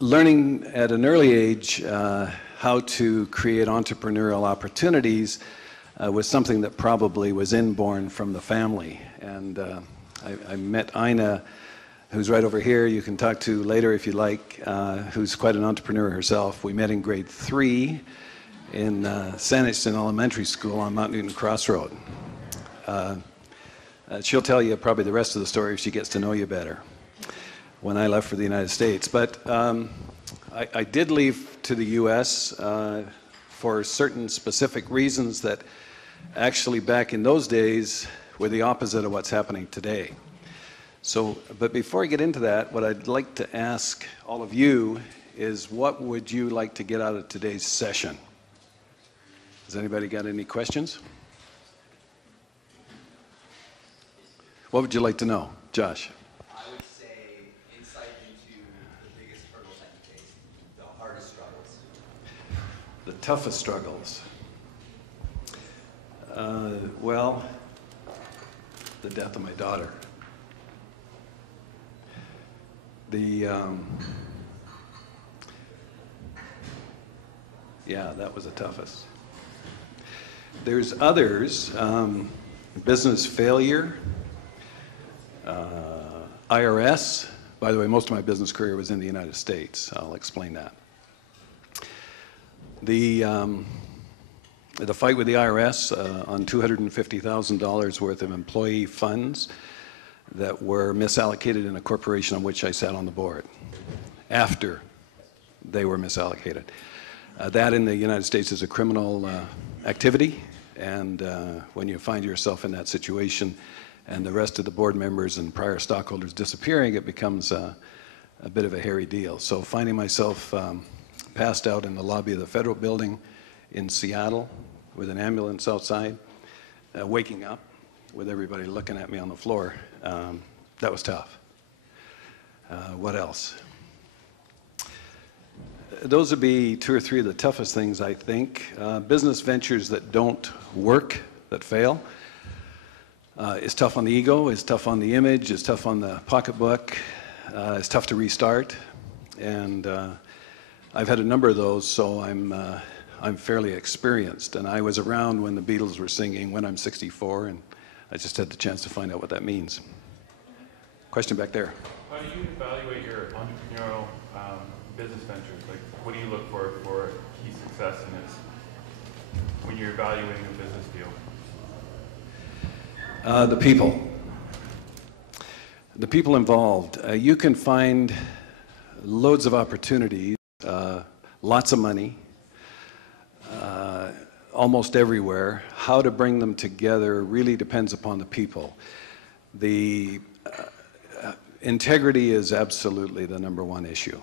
Learning at an early age how to create entrepreneurial opportunities was something that probably was inborn from the family. And I met Ina, who's right over here, you can talk to later if you like, who's quite an entrepreneur herself. We met in grade 3 in Saanich Elementary School on Mount Newton Crossroad. She'll tell you probably the rest of the story if she gets to know you better, when I left for the United States. But I did leave to the US for certain specific reasons that actually back in those days were the opposite of what's happening today. So, but before I get into that, what I'd like to ask all of you is, what would you like to get out of today's session? Has anybody got any questions? What would you like to know? Josh? I would say insight into the biggest hurdles that you face, the hardest struggles. The toughest struggles. Well, the death of my daughter. Yeah, that was the toughest. There's others, business failure, IRS. By the way, most of my business career was in the United States. I'll explain that. The fight with the IRS on $250,000 worth of employee funds that were misallocated in a corporation on which I sat on the board after they were misallocated. That in the United States is a criminal activity, and when you find yourself in that situation and the rest of the board members and prior stockholders disappearing, it becomes a bit of a hairy deal. So finding myself passed out in the lobby of the federal building in Seattle with an ambulance outside, waking up with everybody looking at me on the floor, that was tough. What else? Those would be 2 or 3 of the toughest things, I think. Business ventures that don't work, that fail. It's tough on the ego, it's tough on the image, it's tough on the pocketbook, it's tough to restart. And I've had a number of those, so I'm fairly experienced. And I was around when the Beatles were singing When I'm 64, and I just had the chance to find out what that means. Question back there. How do you evaluate your entrepreneurial business ventures? Like, what do you look for key success in it when you're evaluating a business deal? The people. The people involved. You can find loads of opportunities, lots of money, almost everywhere. How to bring them together really depends upon the people. The integrity is absolutely the #1 issue.